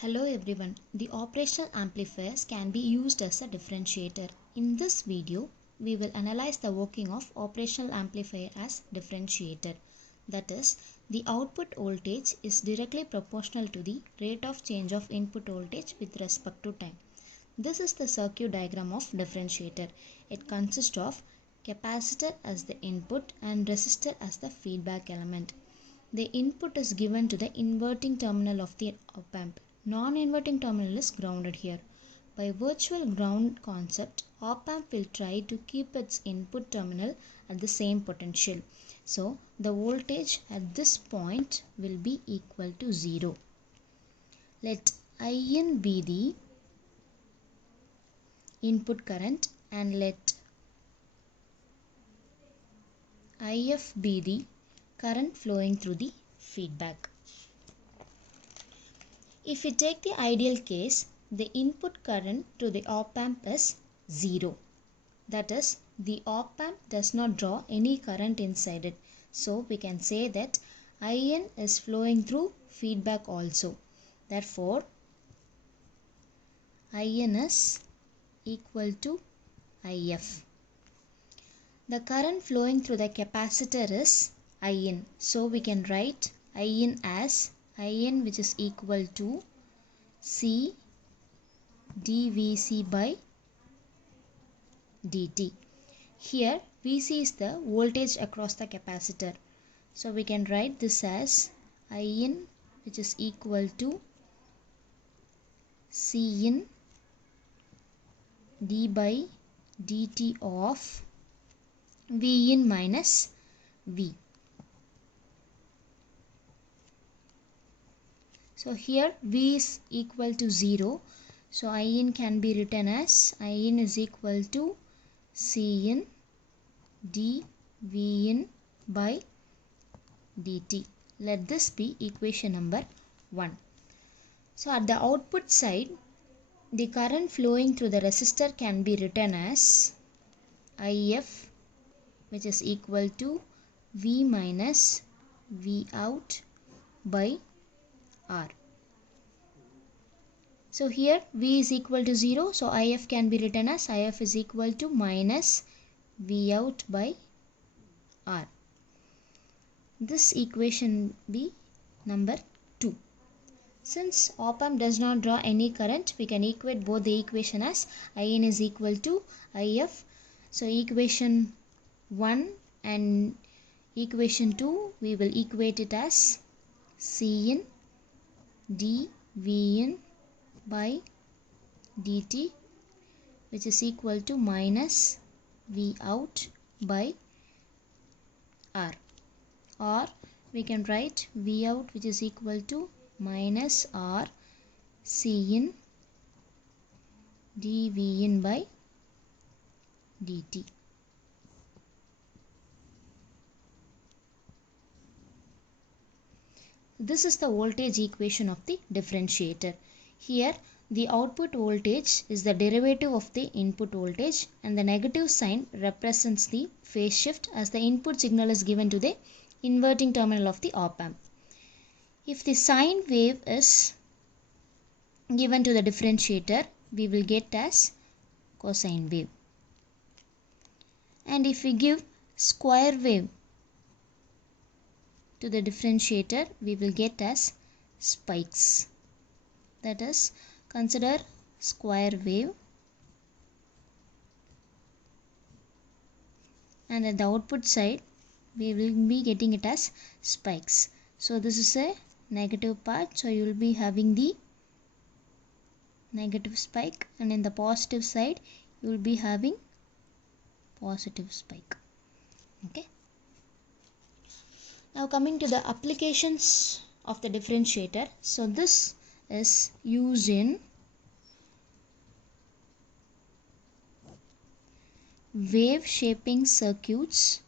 Hello everyone. The operational amplifiers can be used as a differentiator. In this video, we will analyze the working of operational amplifier as differentiator. That is, the output voltage is directly proportional to the rate of change of input voltage with respect to time. This is the circuit diagram of differentiator. It consists of capacitor as the input and resistor as the feedback element. The input is given to the inverting terminal of the op-amp. Non-inverting terminal is grounded here. By virtual ground concept, op-amp will try to keep its input terminal at the same potential. So, the voltage at this point will be equal to 0. Let IN be the input current and let IF be the current flowing through the feedback. If we take the ideal case, the input current to the op-amp is 0. That is, the op-amp does not draw any current inside it. So, we can say that IN is flowing through feedback also. Therefore, IN is equal to IF. The current flowing through the capacitor is IN. So, we can write IN as IN, which is equal to C dVc by dt. Here Vc is the voltage across the capacitor. So we can write this as IN, which is equal to Cin d by dt of Vin minus V. So here V is equal to 0. So IN can be written as IN is equal to Cin d Vin by dt. Let this be equation number 1. So at the output side, the current flowing through the resistor can be written as IF, which is equal to V minus V out by R. So here V is equal to 0. So IF can be written as IF is equal to minus V out by R. This equation be number 2. Since op-amp does not draw any current, we can equate both the equation as IN is equal to IF. So equation 1 and equation 2, we will equate it as Cin d Vn by dt, which is equal to minus V out by R. Or we can write V out, which is equal to minus R Cin d Vn by dt. This is the voltage equation of the differentiator. Here the output voltage is the derivative of the input voltage and the negative sign represents the phase shift as the input signal is given to the inverting terminal of the op-amp. If the sine wave is given to the differentiator, we will get as cosine wave. And if we give square wave to the differentiator, we will get as spikes. That is, consider square wave, and at the output side we will be getting it as spikes. So this is a negative part, so you will be having the negative spike, and in the positive side you will be having positive spike. Okay. Now coming to the applications of the differentiator. So this is used in wave shaping circuits,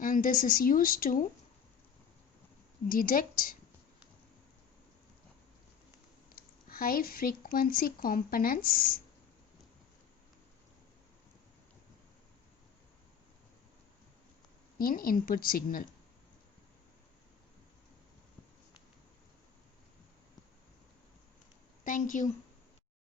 and this is used to detect high frequency components in input signal. Thank you.